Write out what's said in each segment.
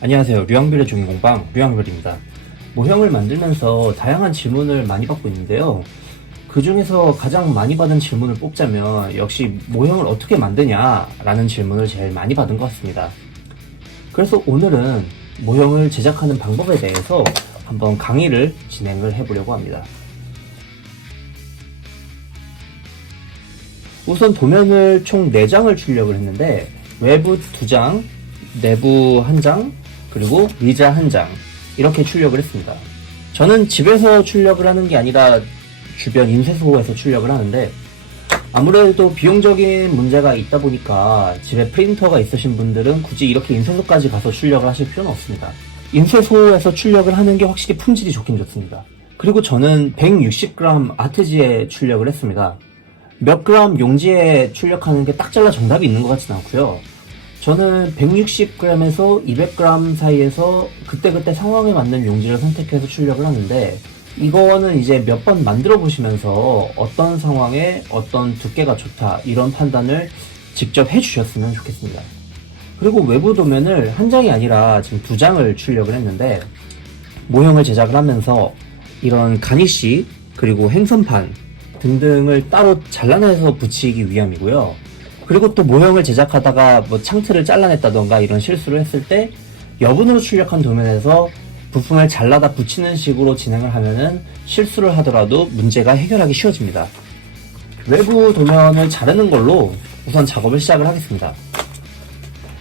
안녕하세요. 류양별의 종이공방 류양별입니다. 모형을 만들면서 다양한 질문을 많이 받고 있는데요. 그 중에서 가장 많이 받은 질문을 뽑자면 역시 모형을 어떻게 만드냐 라는 질문을 제일 많이 받은 것 같습니다. 그래서 오늘은 모형을 제작하는 방법에 대해서 한번 강의를 진행을 해보려고 합니다. 우선 도면을 총 4장을 출력을 했는데 외부 2장, 내부 1장, 그리고 의자 1장 이렇게 출력을 했습니다. 저는 집에서 출력을 하는 게 아니라 주변 인쇄소에서 출력을 하는데 아무래도 비용적인 문제가 있다 보니까 집에 프린터가 있으신 분들은 굳이 이렇게 인쇄소까지 가서 출력을 하실 필요는 없습니다. 인쇄소에서 출력을 하는 게 확실히 품질이 좋긴 좋습니다. 그리고 저는 160g 아트지에 출력을 했습니다. 몇 그램 용지에 출력하는 게 딱 잘라 정답이 있는 것 같진 않고요. 저는 160g에서 200g 사이에서 그때그때 상황에 맞는 용지를 선택해서 출력을 하는데 이거는 이제 몇 번 만들어 보시면서 어떤 상황에 어떤 두께가 좋다 이런 판단을 직접 해주셨으면 좋겠습니다. 그리고 외부 도면을 한 장이 아니라 지금 2장을 출력을 했는데 모형을 제작을 하면서 이런 가니쉬 그리고 행선판 등등을 따로 잘라내서 붙이기 위함이고요. 그리고 또 모형을 제작하다가 뭐 창틀을 잘라냈다던가 이런 실수를 했을 때 여분으로 출력한 도면에서 부품을 잘라다 붙이는 식으로 진행을 하면은 실수를 하더라도 문제가 해결하기 쉬워집니다. 외부 도면을 자르는 걸로 우선 작업을 시작을 하겠습니다.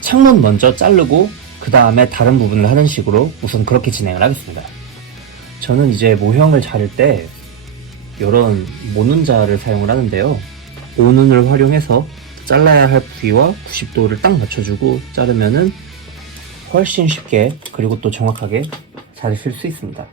창문 먼저 자르고 그 다음에 다른 부분을 하는 식으로 우선 그렇게 진행을 하겠습니다. 저는 이제 모형을 자를 때 이런 모눈자를 사용을 하는데요. 오눈을 활용해서 잘라야 할 부위와 90도를 딱 맞춰주고 자르면은 훨씬 쉽게 그리고 또 정확하게 자르실 수 있습니다.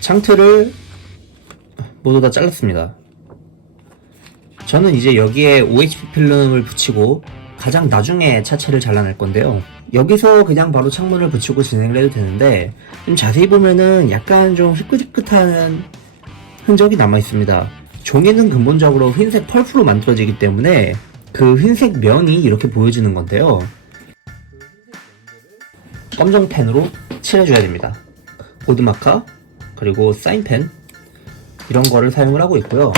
창틀을 모두 다 잘랐습니다. 저는 이제 여기에 OHP 필름을 붙이고 가장 나중에 차체를 잘라낼 건데요. 여기서 그냥 바로 창문을 붙이고 진행을 해도 되는데 좀 자세히 보면은 약간 좀 희끗희끗한 흔적이 남아 있습니다. 종이는 근본적으로 흰색 펄프로 만들어지기 때문에 그 흰색 면이 이렇게 보여지는 건데요. 검정 펜으로 칠해줘야 됩니다. 보드마카 그리고 사인펜 이런 거를 사용을 하고 있고요.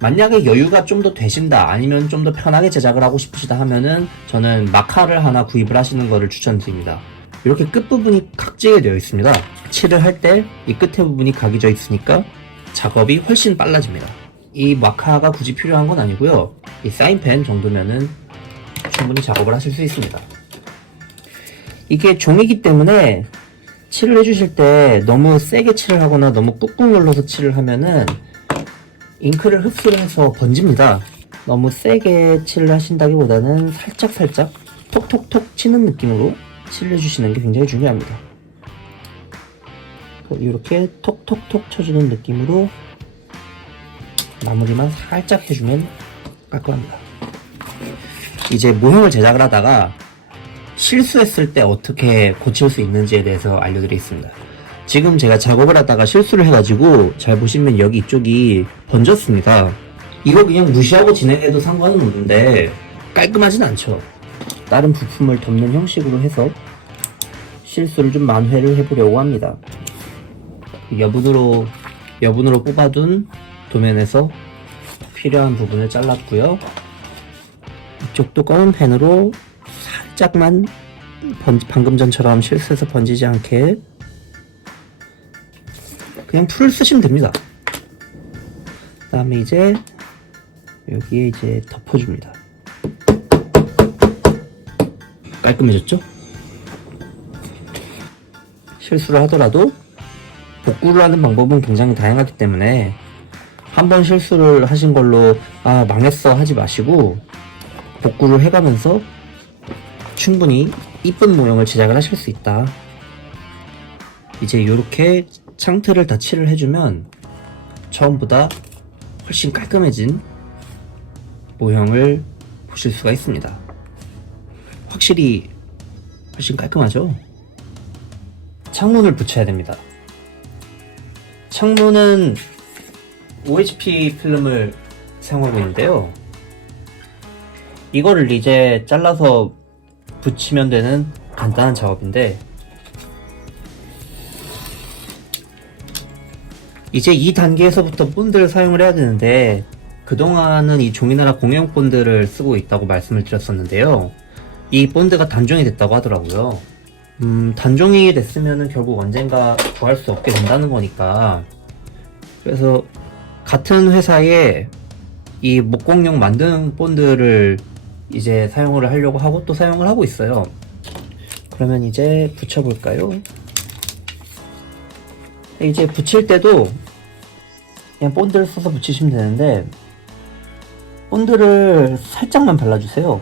만약에 여유가 좀 더 되신다 아니면 좀 더 편하게 제작을 하고 싶으시다 하면은 저는 마카를 하나 구입을 하시는 거를 추천드립니다. 이렇게 끝부분이 각지게 되어 있습니다. 칠을 할 때 이 끝에 부분이 각이 져 있으니까 작업이 훨씬 빨라집니다. 이 마카가 굳이 필요한 건 아니고요. 이 사인펜 정도면은 충분히 작업을 하실 수 있습니다. 이게 종이기 때문에 칠을 해주실 때 너무 세게 칠을 하거나 너무 꾹꾹 눌러서 칠을 하면은 잉크를 흡수를 해서 번집니다. 너무 세게 칠을 하신다기보다는 살짝살짝 톡톡톡 치는 느낌으로 칠을 해주시는 게 굉장히 중요합니다. 이렇게 톡톡톡 쳐주는 느낌으로 마무리만 살짝 해주면 깔끔합니다. 이제 모형을 제작을 하다가 실수했을 때 어떻게 고칠 수 있는지에 대해서 알려드리겠습니다. 지금 제가 작업을 하다가 실수를 해가지고 잘 보시면 여기 이쪽이 번졌습니다. 이거 그냥 무시하고 진행해도 상관은 없는데 깔끔하진 않죠. 다른 부품을 덮는 형식으로 해서 실수를 좀 만회를 해보려고 합니다. 여분으로 뽑아둔 도면에서 필요한 부분을 잘랐고요. 이쪽도 검은 펜으로 살짝만 방금 전처럼 실수해서 번지지 않게 그냥 풀을 쓰시면 됩니다. 그 다음에 이제 여기에 이제 덮어줍니다. 깔끔해졌죠? 실수를 하더라도 복구를 하는 방법은 굉장히 다양하기 때문에 한번 실수를 하신 걸로 아 망했어 하지 마시고 복구를 해가면서 충분히 이쁜 모형을 제작을 하실 수 있다. 이제 이렇게 창틀을 다 칠을 해주면 처음보다 훨씬 깔끔해진 모형을 보실 수가 있습니다. 확실히 훨씬 깔끔하죠? 창문을 붙여야 됩니다. 창문은 OHP 필름을 사용하고 있는데요. 이거를 이제 잘라서 붙이면 되는 간단한 작업인데, 이제 이 단계에서부터 본드를 사용을 해야 되는데, 그동안은 이 종이나라 공용 본드를 쓰고 있다고 말씀을 드렸었는데요. 이 본드가 단종이 됐다고 하더라고요. 단종이 됐으면 결국 언젠가 구할 수 없게 된다는 거니까, 그래서 같은 회사에 이 목공용 만능 본드를 이제 사용을 하려고 하고 또 사용을 하고 있어요. 그러면 이제 붙여볼까요? 이제 붙일 때도 그냥 본드를 써서 붙이시면 되는데, 본드를 살짝만 발라주세요.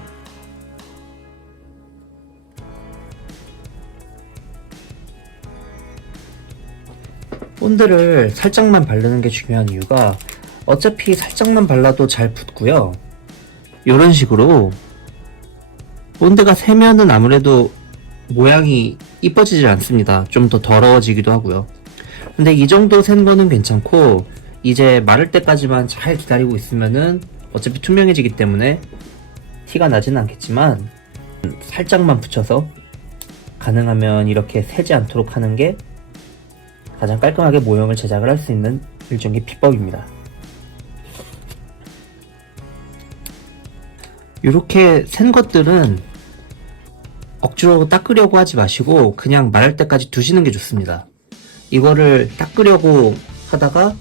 본드를 살짝만 바르는 게 중요한 이유가, 어차피 살짝만 발라도 잘 붙고요. 이런 식으로 본드가 새면은 아무래도 모양이 이뻐지질 않습니다. 좀 더 더러워지기도 하고요. 근데 이 정도 센 거는 괜찮고, 이제 마를 때까지만 잘 기다리고 있으면은 어차피 투명해지기 때문에 티가 나지는 않겠지만, 살짝만 붙여서 가능하면 이렇게 새지 않도록 하는 게 가장 깔끔하게 모형을 제작을 할 수 있는 일종의 비법입니다. 이렇게 센 것들은 억지로 닦으려고 하지 마시고 그냥 마를 때까지 두시는 게 좋습니다. 이거를 닦으려고 하다가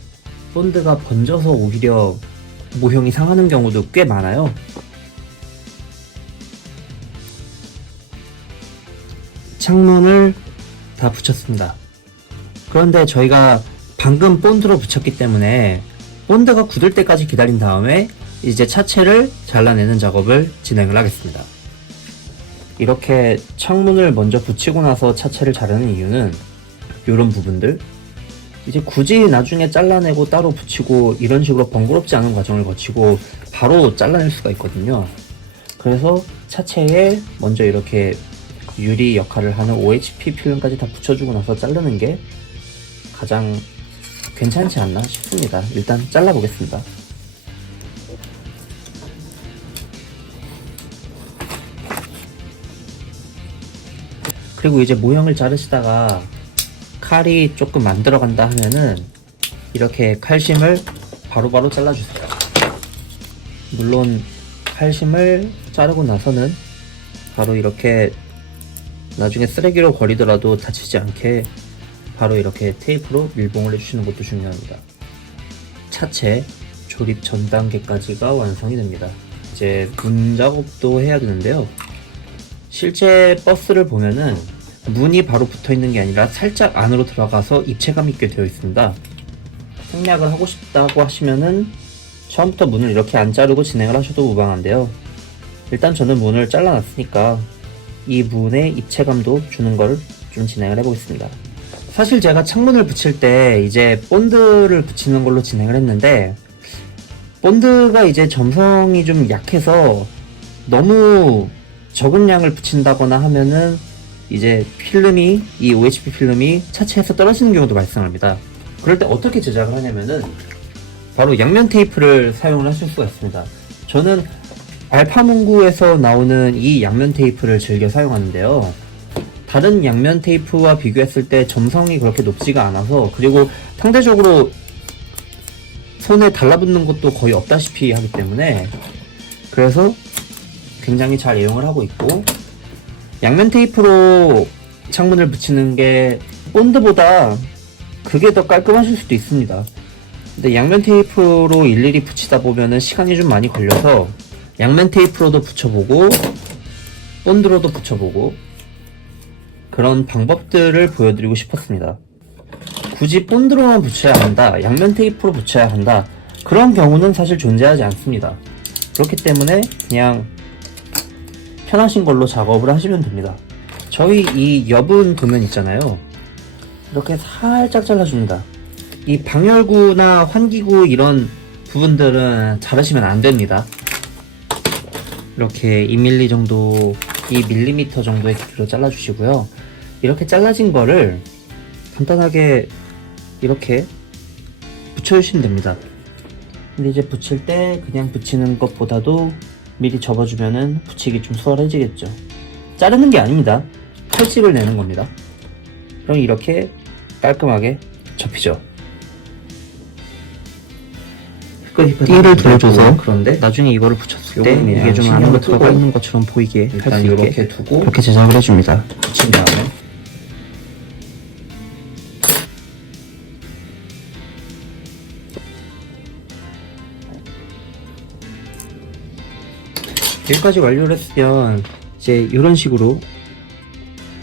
본드가 번져서 오히려 모형이 상하는 경우도 꽤 많아요. 창문을 다 붙였습니다. 그런데 저희가 방금 본드로 붙였기 때문에 본드가 굳을 때까지 기다린 다음에 이제 차체를 잘라내는 작업을 진행을 하겠습니다. 이렇게 창문을 먼저 붙이고 나서 차체를 자르는 이유는 이런 부분들, 이제 굳이 나중에 잘라내고 따로 붙이고 이런 식으로 번거롭지 않은 과정을 거치고 바로 잘라낼 수가 있거든요. 그래서 차체에 먼저 이렇게 유리 역할을 하는 OHP 필름까지 다 붙여주고 나서 자르는 게 가장 괜찮지 않나 싶습니다. 일단 잘라보겠습니다. 그리고 이제 모형을 자르시다가 칼이 조금 안 들어간다 하면은 이렇게 칼심을 바로바로 잘라주세요. 물론 칼심을 자르고 나서는 바로 이렇게 나중에 쓰레기로 버리더라도 다치지 않게 바로 이렇게 테이프로 밀봉을 해주시는 것도 중요합니다. 차체 조립 전 단계까지가 완성이 됩니다. 이제 문 작업도 해야 되는데요. 실제 버스를 보면은 문이 바로 붙어 있는 게 아니라 살짝 안으로 들어가서 입체감 있게 되어 있습니다. 생략을 하고 싶다고 하시면은 처음부터 문을 이렇게 안 자르고 진행을 하셔도 무방한데요. 일단 저는 문을 잘라놨으니까 이 문에 입체감도 주는 걸 좀 진행을 해보겠습니다. 사실 제가 창문을 붙일 때 이제 본드를 붙이는 걸로 진행을 했는데, 본드가 이제 점성이 좀 약해서 너무 적은 양을 붙인다거나 하면은 이제 필름이, 이 OHP 필름이 차체에서 떨어지는 경우도 발생합니다. 그럴 때 어떻게 제작을 하냐면은 바로 양면 테이프를 사용을 하실 수가 있습니다. 저는 알파문구에서 나오는 이 양면 테이프를 즐겨 사용하는데요. 다른 양면 테이프와 비교했을 때 점성이 그렇게 높지가 않아서, 그리고 상대적으로 손에 달라붙는 것도 거의 없다시피 하기 때문에, 그래서 굉장히 잘 애용을 하고 있고, 양면 테이프로 창문을 붙이는 게 본드보다 그게 더 깔끔하실 수도 있습니다. 근데 양면 테이프로 일일이 붙이다 보면은 시간이 좀 많이 걸려서 양면 테이프로도 붙여보고 본드로도 붙여보고 그런 방법들을 보여드리고 싶었습니다. 굳이 본드로만 붙여야 한다, 양면 테이프로 붙여야 한다, 그런 경우는 사실 존재하지 않습니다. 그렇기 때문에 그냥 편하신 걸로 작업을 하시면 됩니다. 저희 이 여분 도면 있잖아요. 이렇게 살짝 잘라줍니다. 이 방열구나 환기구 이런 부분들은 자르시면 안 됩니다. 이렇게 2mm 정도, 2mm 정도의 길이로 잘라주시고요. 이렇게 잘라진 거를 간단하게 이렇게 붙여주시면 됩니다. 근데 이제 붙일 때 그냥 붙이는 것보다도 미리 접어주면은 붙이기 좀 수월해지겠죠. 자르는 게 아닙니다. 칼집을 내는 겁니다. 그럼 이렇게 깔끔하게 접히죠. 띠를 들어줘서, 그런데 나중에 이거를 붙였을 때 이게 좀 안으로 들어가 있는 것처럼 보이게 할 수 있게 이렇게 두고 이렇게 제작을 해줍니다. 붙인 다음에 여기까지 완료를 했으면 이제 이런 식으로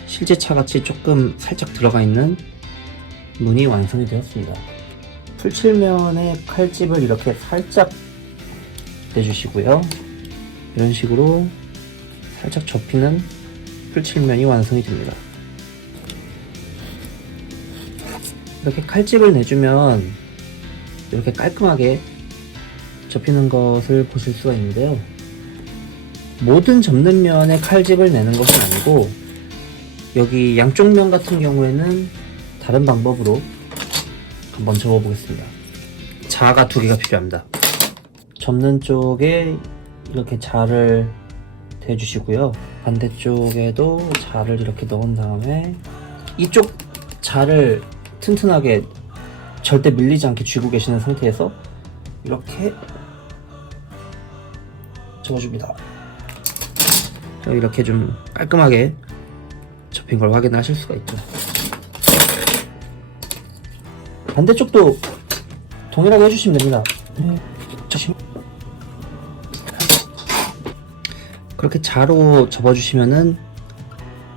실제차 같이 조금 살짝 들어가 있는 문이 완성이 되었습니다. 풀칠면에 칼집을 이렇게 살짝 내주시고요. 이런 식으로 살짝 접히는 풀칠면이 완성이 됩니다. 이렇게 칼집을 내주면 이렇게 깔끔하게 접히는 것을 보실 수가 있는데요. 모든 접는 면에 칼집을 내는 것은 아니고, 여기 양쪽 면 같은 경우에는 다른 방법으로 한번 접어보겠습니다. 자가 2개가 필요합니다. 접는 쪽에 이렇게 자를 대주시고요. 반대쪽에도 자를 이렇게 넣은 다음에 이쪽 자를 튼튼하게 절대 밀리지 않게 쥐고 계시는 상태에서 이렇게 접어줍니다. 이렇게 좀 깔끔하게 접힌 걸 확인하실 수가 있죠. 반대쪽도 동일하게 해주시면 됩니다. 그렇게 자로 접어주시면은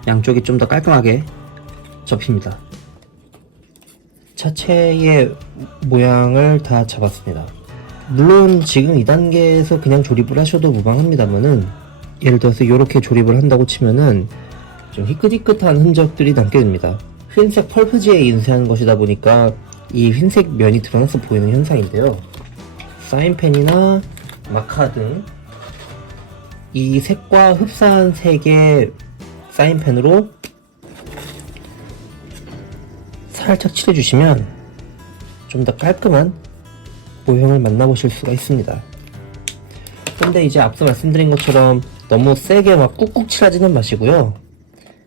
양쪽이 좀 더 깔끔하게 접힙니다. 차체의 모양을 다 잡았습니다. 물론 지금 이 단계에서 그냥 조립을 하셔도 무방합니다만은, 예를 들어서 이렇게 조립을 한다고 치면은 좀 희끗희끗한 흔적들이 남게 됩니다. 흰색 펄프지에 인쇄한 것이다 보니까 이 흰색 면이 드러나서 보이는 현상인데요. 사인펜이나 마카 등 이 색과 흡사한 색의 사인펜으로 살짝 칠해주시면 좀 더 깔끔한 모형을 만나보실 수가 있습니다. 근데 이제 앞서 말씀드린 것처럼 너무 세게 막 꾹꾹 칠하지는 마시고요.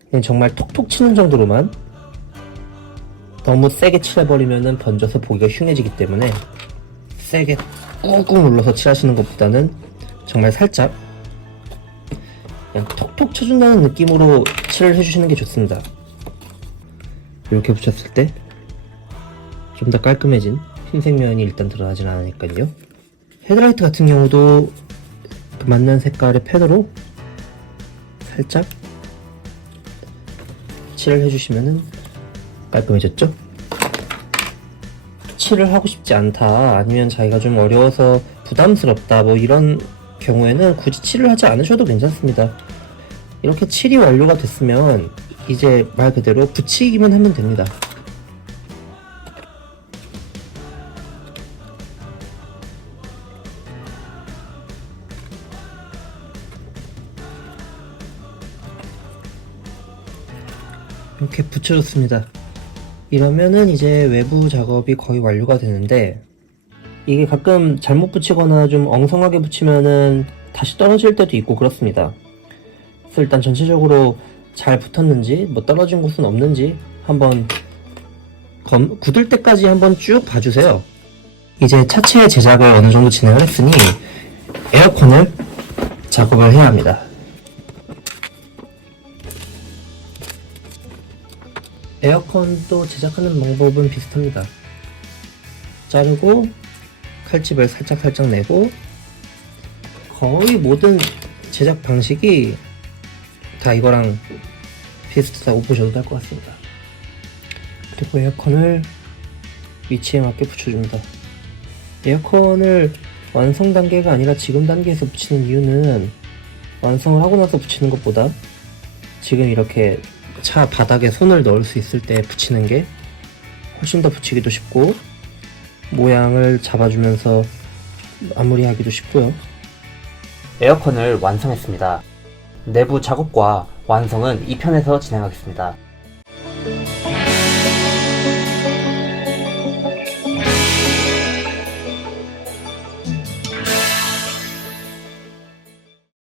그냥 정말 톡톡 치는 정도로만. 너무 세게 칠해버리면 번져서 보기가 흉해지기 때문에 세게 꾹꾹 눌러서 칠하시는 것보다는 정말 살짝 그냥 톡톡 쳐준다는 느낌으로 칠을 해주시는 게 좋습니다. 이렇게 붙였을 때 좀 더 깔끔해진 흰색 면이 일단 드러나진 않으니까요. 헤드라이트 같은 경우도 그 맞는 색깔의 패드로 살짝 칠을 해주시면은 깔끔해졌죠? 칠을 하고 싶지 않다, 아니면 자기가 좀 어려워서 부담스럽다, 뭐 이런 경우에는 굳이 칠을 하지 않으셔도 괜찮습니다. 이렇게 칠이 완료가 됐으면 이제 말 그대로 붙이기만 하면 됩니다. 이렇게 붙여줬습니다. 이러면은 이제 외부 작업이 거의 완료가 되는데, 이게 가끔 잘못 붙이거나 좀 엉성하게 붙이면은 다시 떨어질 때도 있고 그렇습니다. 그래서 일단 전체적으로 잘 붙었는지, 뭐 떨어진 곳은 없는지 한번 굳을 때까지 한번 쭉 봐주세요. 이제 차체 제작을 어느 정도 진행을 했으니 에어컨을 작업을 해야 합니다. 에어컨도 제작하는 방법은 비슷합니다. 자르고 칼집을 살짝 내고, 거의 모든 제작 방식이 다 이거랑 비슷하다고 보셔도 될 것 같습니다. 그리고 에어컨을 위치에 맞게 붙여줍니다. 에어컨을 완성 단계가 아니라 지금 단계에서 붙이는 이유는, 완성을 하고 나서 붙이는 것보다 지금 이렇게 차 바닥에 손을 넣을 수 있을 때 붙이는 게 훨씬 더 붙이기도 쉽고 모양을 잡아주면서 마무리하기도 쉽고요. 에어컨을 완성했습니다. 내부 작업과 완성은 2편에서 진행하겠습니다.